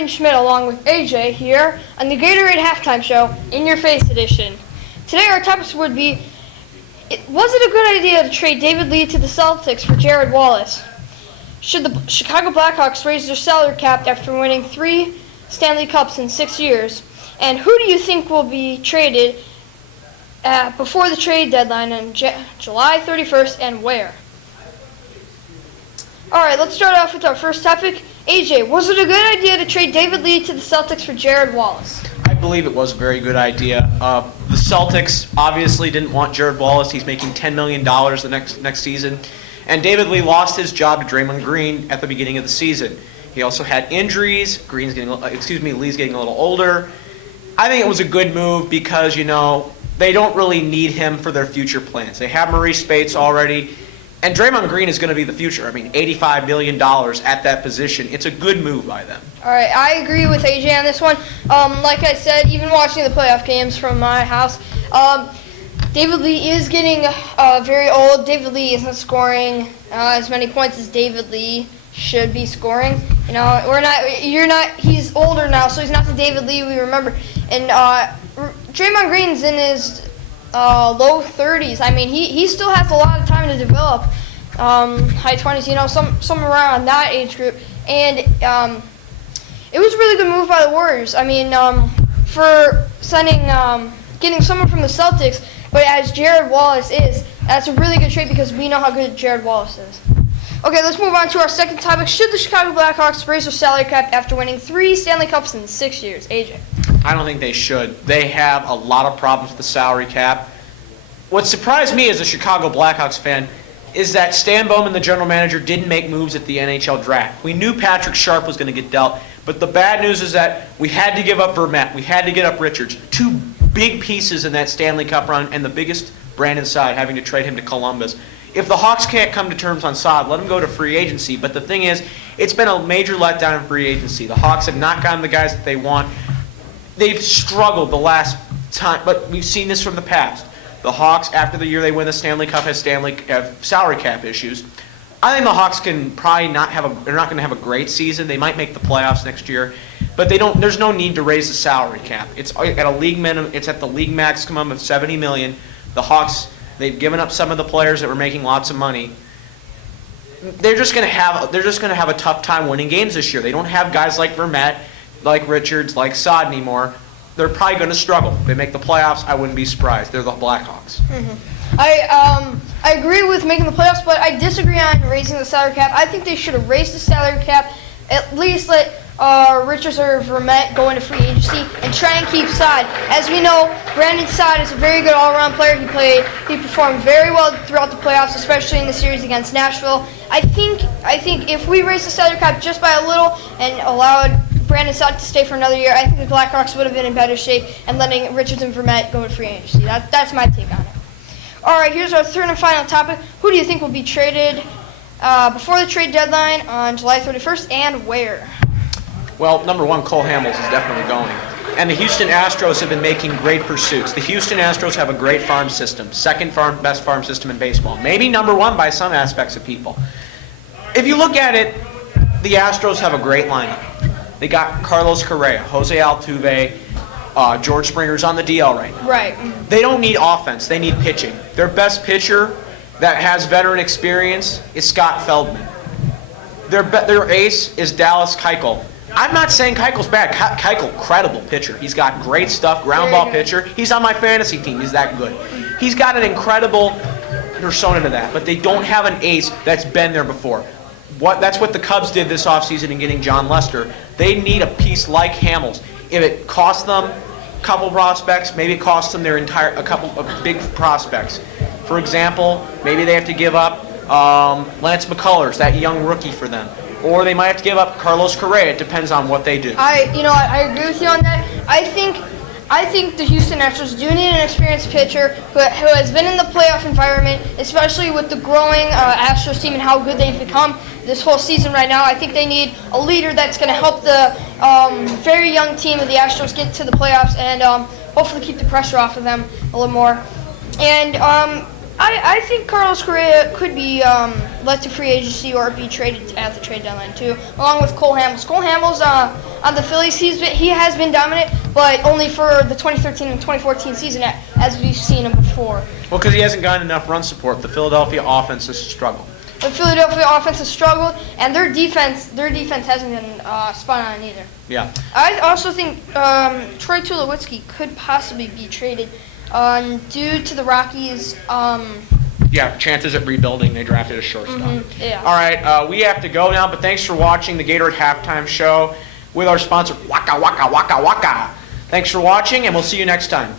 Braden Schmidt along with AJ here on the Gatorade Halftime Show, In Your Face edition. Today our topics would be, was it a good idea to trade David Lee to the Celtics for Jared Wallace? Should the Chicago Blackhawks raise their salary cap after winning 3 Stanley Cups in 6 years? And who do you think will be traded before the trade deadline on July 31st and where? Alright, let's start off with our first topic. AJ, was it a good idea to trade David Lee to the Celtics for Jared Wallace? I believe it was a very good idea. The Celtics obviously didn't want Jared Wallace. He's making $10 million the next season. And David Lee lost his job to Draymond Green at the beginning of the season. He also had injuries. Lee's getting a little older. I think it was a good move because, they don't really need him for their future plans. They have Maurice Spates already. And Draymond Green is going to be the future. I mean, $85 million at that position. It's a good move by them. All right, I agree with AJ on this one. Like I said, even watching the playoff games from my house, David Lee is getting very old. David Lee isn't scoring as many points as David Lee should be scoring. He's older now, so he's not the David Lee we remember. And Draymond Green's in his low 30s. I mean, he still has a lot of time to develop. High 20s, some around that age group. And it was a really good move by the Warriors. I mean, for getting someone from the Celtics, but as Jared Wallace is, that's a really good trade because we know how good Jared Wallace is. Okay, let's move on to our second topic. Should the Chicago Blackhawks raise their salary cap after winning 3 Stanley Cups in 6 years? AJ. I don't think they should. They have a lot of problems with the salary cap. What surprised me as a Chicago Blackhawks fan is that Stan Bowman, the general manager, didn't make moves at the NHL draft. We knew Patrick Sharp was going to get dealt, but the bad news is that we had to give up Vermette. We had to get up Richards. 2 big pieces in that Stanley Cup run, and the biggest, Brandon Saad, having to trade him to Columbus. If the Hawks can't come to terms on Saad, let him go to free agency. But the thing is, it's been a major letdown in free agency. The Hawks have not gotten the guys that they want. They've struggled the last time, but we've seen this from the past. The Hawks, after the year they win the Stanley Cup, have salary cap issues. I think the Hawks can probably they're not going to have a great season. They might make the playoffs next year, but there's no need to raise the salary cap. It's at a league minimum. It's at the league maximum of $70 million. The Hawks, they've given up some of the players that were making lots of money. They're just going to have a tough time winning games this year. They don't have guys like Vermette, like Richards, like Saad anymore. They're probably going to struggle. If they make the playoffs, I wouldn't be surprised. They're the Blackhawks. Mm-hmm. I agree with making the playoffs, but I disagree on raising the salary cap. I think they should have raised the salary cap, at least let Richards or Vermette go into free agency and try and keep Saad. As we know, Brandon Saad is a very good all-around player. He performed very well throughout the playoffs, especially in the series against Nashville. I think if we raised the salary cap just by a little and allowed Brandon Saad to stay for another year, I think the Blackhawks would have been in better shape and letting Richards and Vermette go to free agency. That's my take on it. All right, here's our third and final topic. Who do you think will be traded before the trade deadline on July 31st and where? Well, number one, Cole Hamels is definitely going. And the Houston Astros have been making great pursuits. The Houston Astros have a great farm system, second best farm system in baseball. Maybe number one by some aspects of people. If you look at it, the Astros have a great lineup. They got Carlos Correa, Jose Altuve, George Springer's on the DL right now. Right. They don't need offense. They need pitching. Their best pitcher that has veteran experience is Scott Feldman. Their ace is Dallas Keuchel. I'm not saying Keuchel's bad. Keuchel, credible pitcher. He's got great stuff, ground ball pitcher. He's on my fantasy team. He's that good. He's got an incredible persona to that, but they don't have an ace that's been there before. That's what the Cubs did this offseason in getting John Lester. They need a piece like Hamels. If it costs them a couple prospects, maybe it costs them a couple of big prospects. For example, maybe they have to give up Lance McCullers, that young rookie for them. Or they might have to give up Carlos Correa. It depends on what they do. I agree with you on that. I think the Houston Astros do need an experienced pitcher who has been in the playoff environment, especially with the growing Astros team and how good they've become this whole season right now. I think they need a leader that's going to help the very young team of the Astros get to the playoffs and hopefully keep the pressure off of them a little more. And I I think Carlos Correa could be let to free agency or be traded at the trade deadline too, along with Cole Hamels. Cole Hamels on the Phillies, he has been dominant, but only for the 2013 and 2014 season, as we've seen him before. Well, because he hasn't gotten enough run support. The Philadelphia offense has struggled. The Philadelphia offense has struggled, and their defense hasn't been spot on either. Yeah. I also think Troy Tulowitzki could possibly be traded due to the Rockies. Yeah, chances at rebuilding. They drafted a shortstop. Yeah. All right, we have to go now, but thanks for watching the Gatorade Halftime Show with our sponsor, Waka Waka Waka Waka. Thanks for watching, and we'll see you next time.